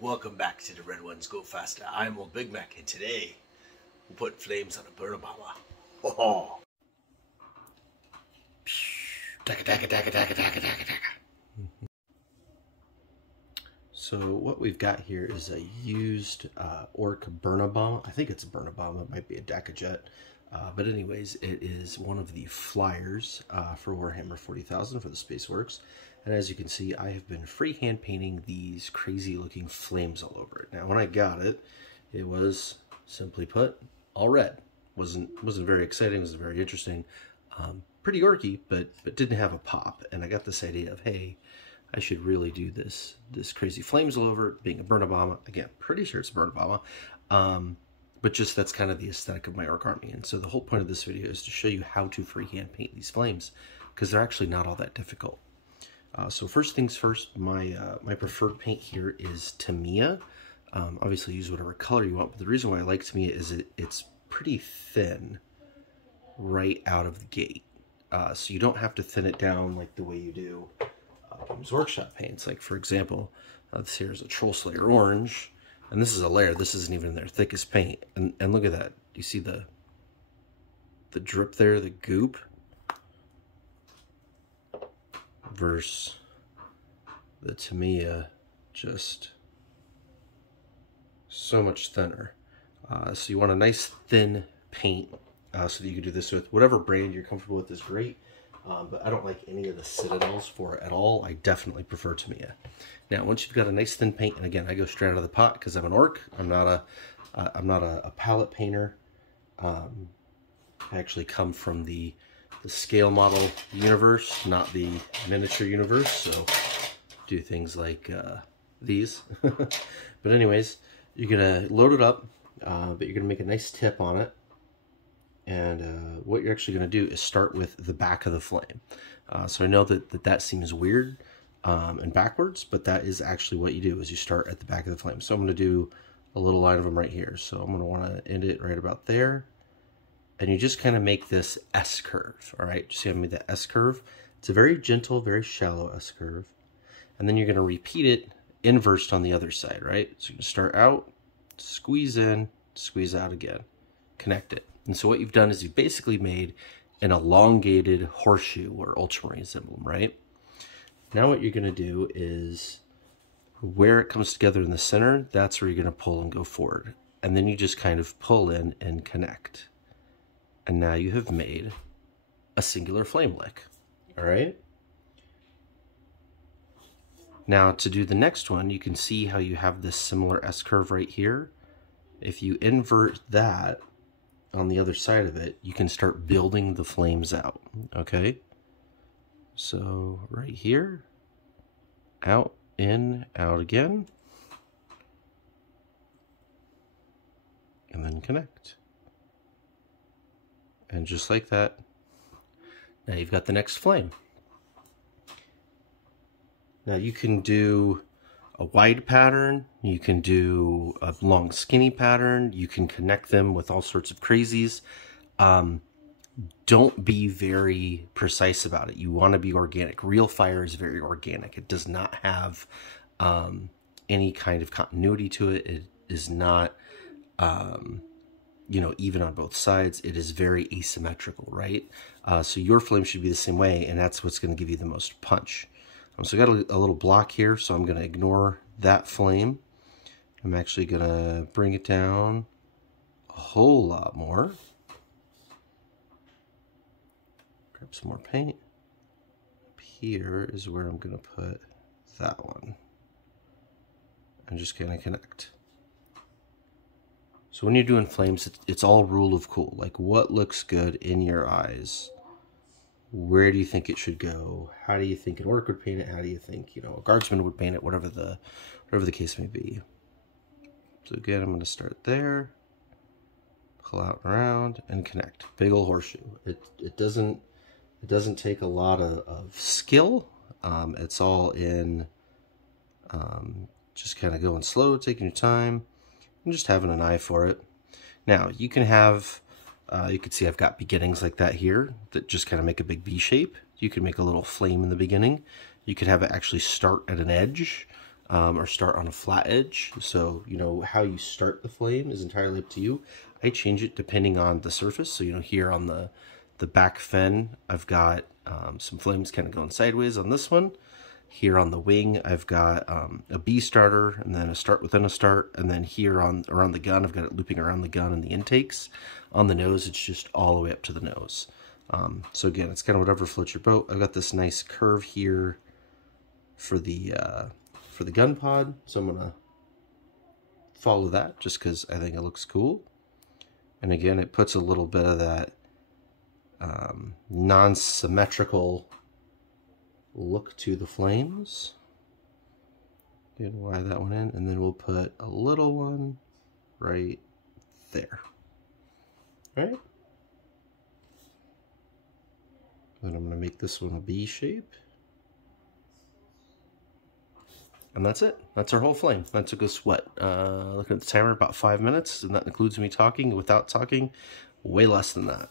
Welcome back to the Red Ones Go Faster. I'm Old Big Mac, and today we'll put flames on a burner bomber. Oh! So what we've got here is a used orc burner bomb. I think it's a burner bomb. It might be a Dakajet. But anyways, it is one of the flyers for Warhammer 40,000 for the Spaceworks. And as you can see, I have been freehand painting these crazy looking flames all over it. Now, when I got it, it was, simply put, all red. Wasn't very exciting, wasn't very interesting. Pretty orky, but didn't have a pop. And I got this idea of, hey, I should really do this crazy flames all over it, being a burner bomber. Again, pretty sure it's a burner bomber. But just that's kind of the aesthetic of my orc army. And so the whole point of this video is to show you how to freehand paint these flames, because they're actually not all that difficult. So first things first, my preferred paint here is Tamiya. Obviously use whatever color you want, but the reason why I like Tamiya is it's pretty thin right out of the gate. So you don't have to thin it down like the way you do workshop paints. Like for example, this here is a Troll Slayer orange, and this is a layer. This isn't even their thickest paint. And look at that. You see the drip there, the goop? Versus the Tamiya, just so much thinner. So you want a nice thin paint so that you can do this with whatever brand you're comfortable with is great. But I don't like any of the Citadels for it at all. I definitely prefer Tamiya. Now, once you've got a nice thin paint, and again, I go straight out of the pot because I'm an orc. I'm not a palette painter. I actually come from the scale model universe, not the miniature universe. So do things like these. But anyways, you're gonna load it up, but you're gonna make a nice tip on it. And what you're actually going to do is start with the back of the flame. So I know that seems weird and backwards, but that is actually what you do, is you start at the back of the flame. So I'm going to do a little line of them right here. So I'm going to want to end it right about there. And you just kind of make this S curve, all right? You see I made that S curve? It's a very gentle, very shallow S curve. And then you're going to repeat it inversed on the other side, right? So you can start out, squeeze in, squeeze out again, connect it. And so what you've done is you've basically made an elongated horseshoe or ultramarines emblem, right? Now what you're going to do is where it comes together in the center, that's where you're going to pull and go forward. And then you just kind of pull in and connect. And now you have made a singular flame lick, all right? Now to do the next one, you can see how you have this similar S-curve right here. If you invert that, on the other side of it, you can start building the flames out, okay? So right here, out, in, out again, and then connect. And just like that, now you've got the next flame. Now you can do a wide pattern, you can do a long skinny pattern, you can connect them with all sorts of crazies. Don't be very precise about it. You want to be organic. Real fire is very organic. It does not have any kind of continuity to it. It is not, you know, even on both sides. It is very asymmetrical, right? So your flame should be the same way, and that's what's going to give you the most punch. So I got a little block here, so I'm going to ignore that flame. I'm actually going to bring it down a whole lot more. Grab some more paint. Up here is where I'm going to put that one. And just kind of connect. So when you're doing flames, it's all rule of cool. Like, what looks good in your eyes? Where do you think it should go? How do you think an orc would paint it? How do you think, you know, a guardsman would paint it? Whatever the case may be. So again, I'm going to start there, pull out and around, and connect. Big old horseshoe. It doesn't take a lot of skill. It's all in just kind of going slow, taking your time, and just having an eye for it. Now you can have. You can see I've got beginnings like that here that just kind of make a big V shape. You can make a little flame in the beginning. You could have it actually start at an edge. or start on a flat edge. So, you know, how you start the flame is entirely up to you. I change it depending on the surface. So, you know, here on the back fin, I've got some flames kind of going sideways on this one. Here on the wing, I've got a B starter and then a start within a start. And then here on around the gun, I've got it looping around the gun and the intakes. On the nose, it's just all the way up to the nose. So again, it's kind of whatever floats your boat. I've got this nice curve here for the gun pod. So I'm going to follow that just because I think it looks cool. And again, it puts a little bit of that non-symmetrical look to the flames. And wire that one in, and then we'll put a little one right there. All right. Then I'm going to make this one a B shape. And that's it. That's our whole flame. That took us, what, looking at the timer, about 5 minutes, and that includes me talking. Without talking, way less than that.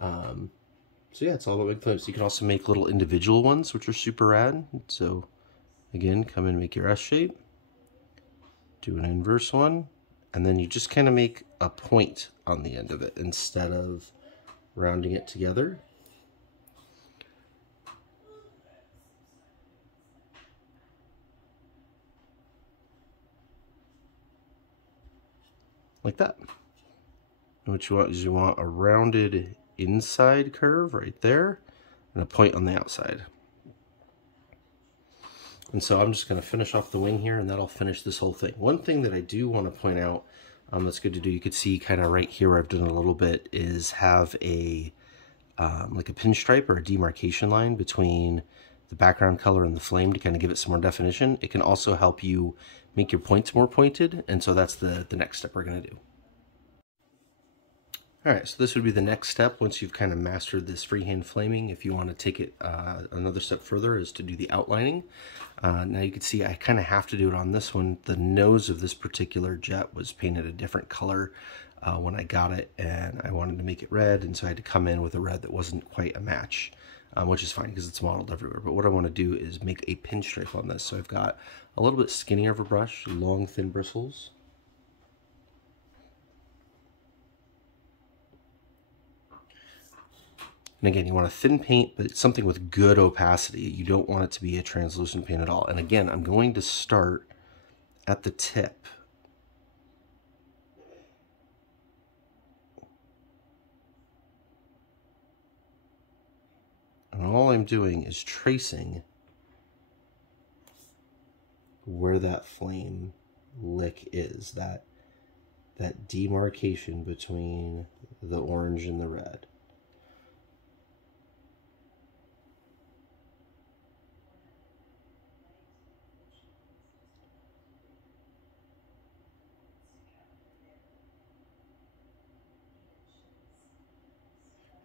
So yeah, it's all about big flames. You can also make little individual ones, which are super rad. So again, come in, make your S shape, do an inverse one, and then you just kind of make a point on the end of it instead of rounding it together. Like that. And what you want is you want a rounded inside curve right there and a point on the outside. And so I'm just going to finish off the wing here, and that'll finish this whole thing. One thing that I do want to point out that's good to do, you could see kind of right here where I've done it a little bit, is have a like a pinstripe or a demarcation line between the background color and the flame to kind of give it some more definition. It can also help you make your points more pointed, and so that's the next step we're going to do. Alright, so this would be the next step once you've kind of mastered this freehand flaming. If you want to take it another step further, is to do the outlining. Now you can see I kind of have to do it on this one. The nose of this particular jet was painted a different color when I got it, and I wanted to make it red, and so I had to come in with a red that wasn't quite a match, which is fine because it's modeled everywhere. But what I want to do is make a pinstripe on this. So I've got a little bit skinnier of a brush, long thin bristles. And again, you want a thin paint, but something with good opacity. You don't want it to be a translucent paint at all. And again, I'm going to start at the tip. And all I'm doing is tracing where that flame lick is, that demarcation between the orange and the red.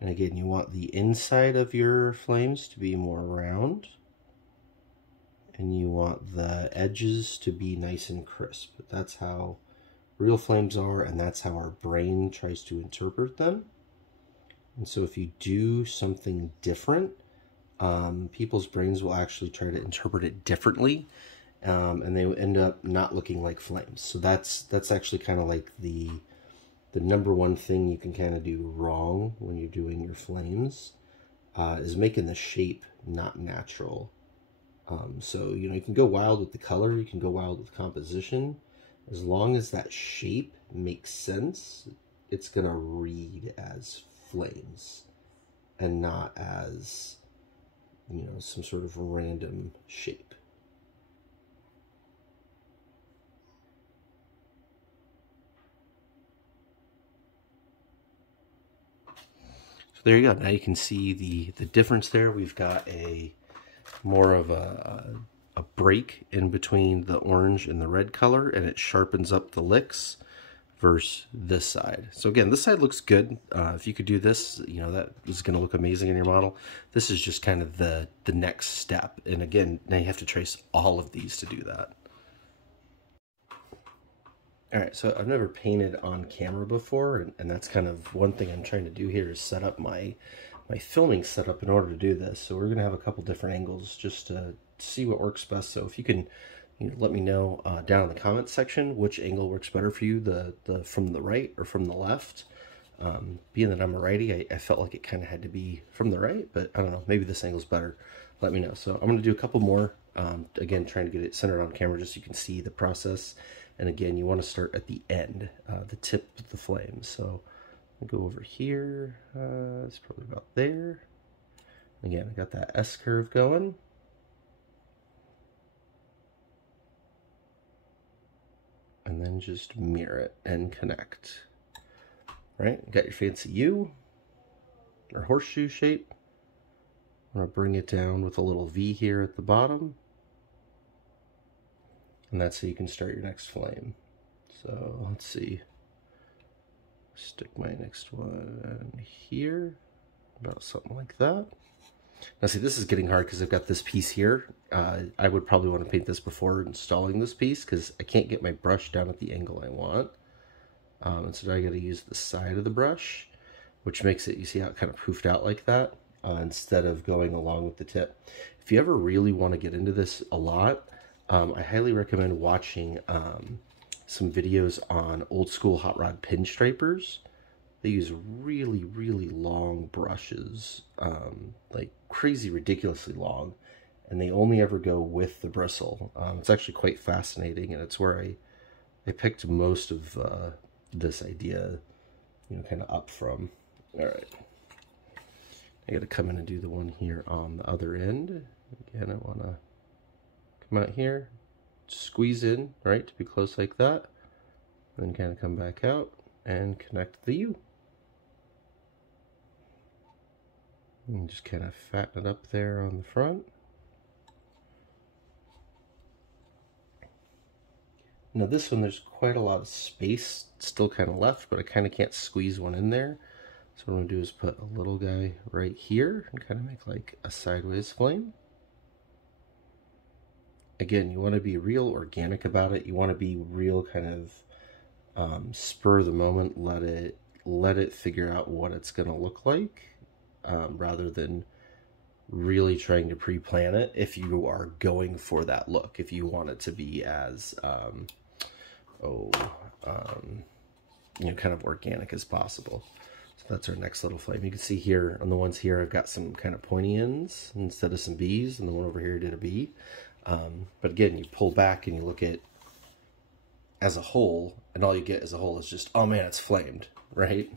And again, you want the inside of your flames to be more round, and you want the edges to be nice and crisp. That's how real flames are, and that's how our brain tries to interpret them. And so if you do something different, people's brains will actually try to interpret it differently, and they end up not looking like flames. So that's actually kind of like the number one thing you can kind of do wrong when you're doing your flames, is making the shape not natural. So, you know, you can go wild with the color, you can go wild with composition. As long as that shape makes sense, it's going to read as flames and not as, you know, some sort of random shape. So there you go. Now you can see the difference there. We've got a more of a break in between the orange and the red color, and it sharpens up the licks versus this side. So again, this side looks good. If you could do this, you know, that is going to look amazing in your model. This is just kind of the next step. And again, now you have to trace all of these to do that. All right, so I've never painted on camera before, and that's kind of one thing I'm trying to do here is set up my filming setup in order to do this. So we're gonna have a couple different angles just to see what works best. So if you can let me know down in the comments section which angle works better for you, the from the right or from the left. Being that I'm a righty, I felt like it kind of had to be from the right, but I don't know, maybe this angle's better. Let me know. So I'm going to do a couple more, again, trying to get it centered on camera just so you can see the process. And again, you want to start at the end, the tip of the flame. So I'll go over here, it's probably about there. Again, I got that S curve going. And then just mirror it and connect. Right, you got your fancy U or horseshoe shape. I'm going to bring it down with a little V here at the bottom. And that's how you can start your next flame. So let's see. Stick my next one here, about something like that. Now see, this is getting hard because I've got this piece here. I would probably want to paint this before installing this piece because I can't get my brush down at the angle I want. And so now I got to use the side of the brush, which makes it, you see how it kind of poofed out like that, instead of going along with the tip. If you ever really want to get into this a lot, I highly recommend watching some videos on old school hot rod pinstripers. They use really, really long brushes, like crazy, ridiculously long, and they only ever go with the bristle. It's actually quite fascinating, and it's where I picked most of this idea, kind of up from. All right, I got to come in and do the one here on the other end. Again, I want to come out here, squeeze in, right, to be close like that, then kind of come back out and connect the U. And just kind of fatten it up there on the front. Now this one, there's quite a lot of space still kind of left, but I kind of can't squeeze one in there. So what I'm going to do is put a little guy right here and kind of make like a sideways flame. Again, you want to be real organic about it. You want to be real kind of spur of the moment, let it figure out what it's going to look like, rather than really trying to pre-plan it if you are going for that look, if you want it to be as kind of organic as possible. So that's our next little flame. You can see here on the ones here I've got some kind of pointy ends instead of some B's, and the one over here did a B. But again, you pull back and you look at as a whole, and all you get as a whole is just, oh man, it's flamed, right?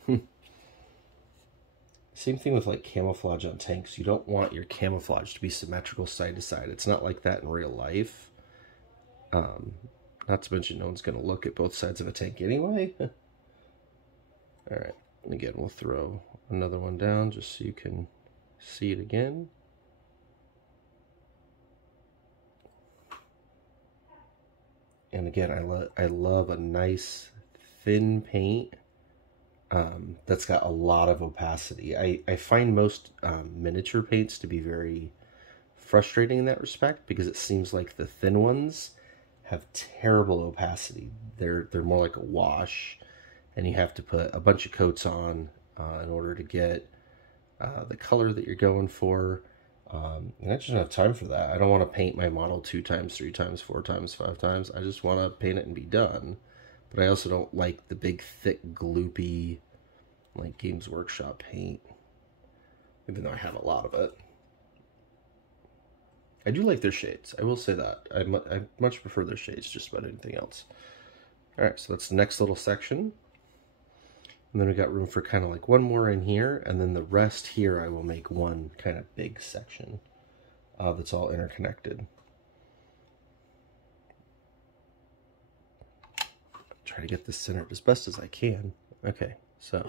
Same thing with like camouflage on tanks. You don't want your camouflage to be symmetrical side to side. It's not like that in real life. Not to mention no one's going to look at both sides of a tank anyway. All right, and again, we'll throw another one down just so you can see it again. And again, I love a nice thin paint that's got a lot of opacity. I find most miniature paints to be very frustrating in that respect because it seems like the thin ones have terrible opacity. They're more like a wash, and you have to put a bunch of coats on in order to get the color that you're going for. And I just don't have time for that. I don't want to paint my model 2 times, 3 times, 4 times, 5 times. I just want to paint it and be done. But I also don't like the big, thick, gloopy, like Games Workshop paint, even though I have a lot of it. I do like their shades. I will say that. I much prefer their shades just about anything else. All right, so that's the next little section. And then we got room for kind of like one more in here, and then the rest here I will make one kind of big section that's all interconnected. Try to get this centered as best as I can. Okay, so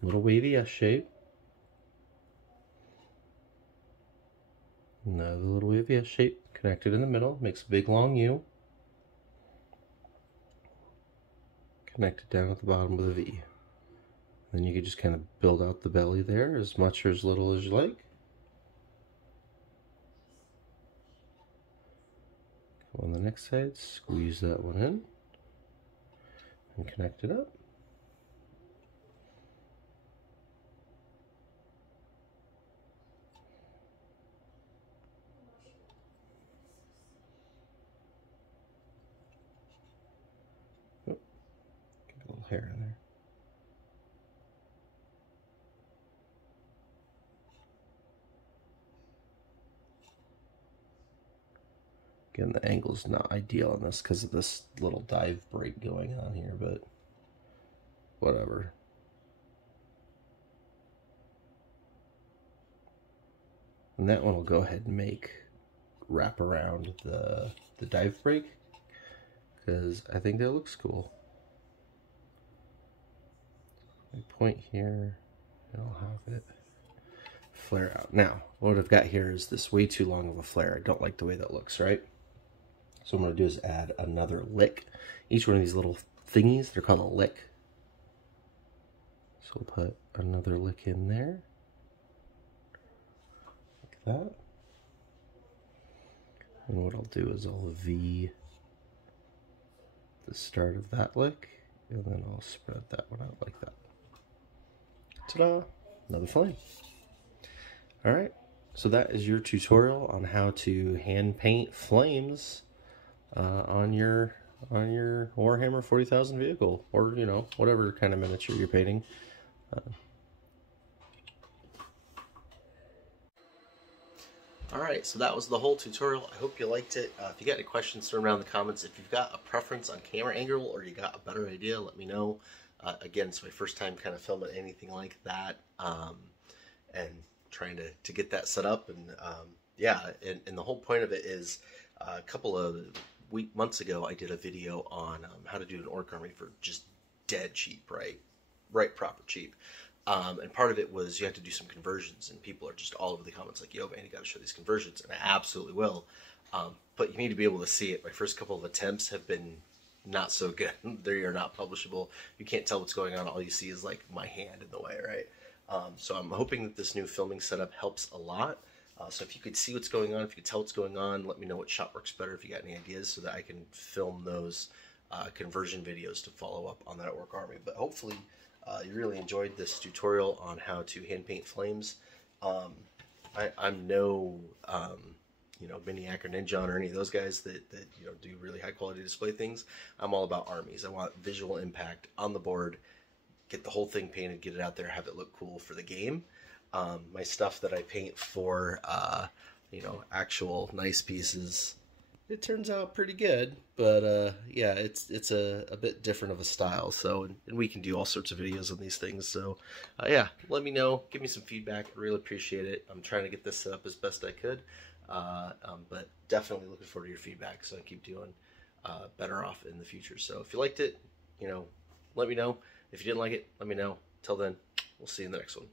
little wavy S shape. Another little wavy S shape connected in the middle, makes a big long U. Connected down at the bottom with a V. Then you can just kind of build out the belly there as much or as little as you like. Come on the next side, squeeze that one in and connect it up. hair in there. Again, the angle's not ideal on this because of this little dive break going on here, but whatever. And that one will go ahead and wrap around the dive break, because I think that looks cool. I point here, and I'll have it flare out. Now, what I've got here is this way too long of a flare. I don't like the way that looks, right? So what I'm going to do is add another lick. Each one of these little thingies, they're called a lick. So we'll put another lick in there. Like that. And what I'll do is I'll V the start of that lick, and then I'll spread that one out like that. Ta-da! Another flame. Alright, so that is your tutorial on how to hand paint flames on your Warhammer 40,000 vehicle, or, you know, whatever kind of miniature you're painting. Alright, so that was the whole tutorial. I hope you liked it. If you got any questions, throw them around in the comments. If you've got a preference on camera angle, or you got a better idea, let me know. Again, it's my first time kind of filming anything like that, and trying to get that set up. And yeah, and the whole point of it is, a couple of months ago, I did a video on how to do an orc army for just dead cheap, right, proper cheap. And part of it was you have to do some conversions, and people are just all over the comments like, yo, man, you got to show these conversions, and I absolutely will. But you need to be able to see it. My first couple of attempts have been not so good. They are not publishable. You can't tell what's going on. All you see is like my hand in the way, right? So I'm hoping that this new filming setup helps a lot. So if you could see what's going on, if you could tell what's going on, let me know what shot works better if you got any ideas, so that I can film those conversion videos to follow up on that orc army. But hopefully you really enjoyed this tutorial on how to hand paint flames. I'm no you know, Miniac or Ninja or any of those guys that you know, do really high quality display things. I'm all about armies. I want visual impact on the board, get the whole thing painted, get it out there, have it look cool for the game. My stuff that I paint for you know, actual nice pieces, it turns out pretty good, but yeah, it's a bit different of a style. So, and we can do all sorts of videos on these things. So yeah, let me know, give me some feedback. I really appreciate it. I'm trying to get this set up as best I could, but definitely looking forward to your feedback, so I keep doing better off in the future. So if you liked it, you know, let me know. If you didn't like it, let me know. Till then, we'll see you in the next one.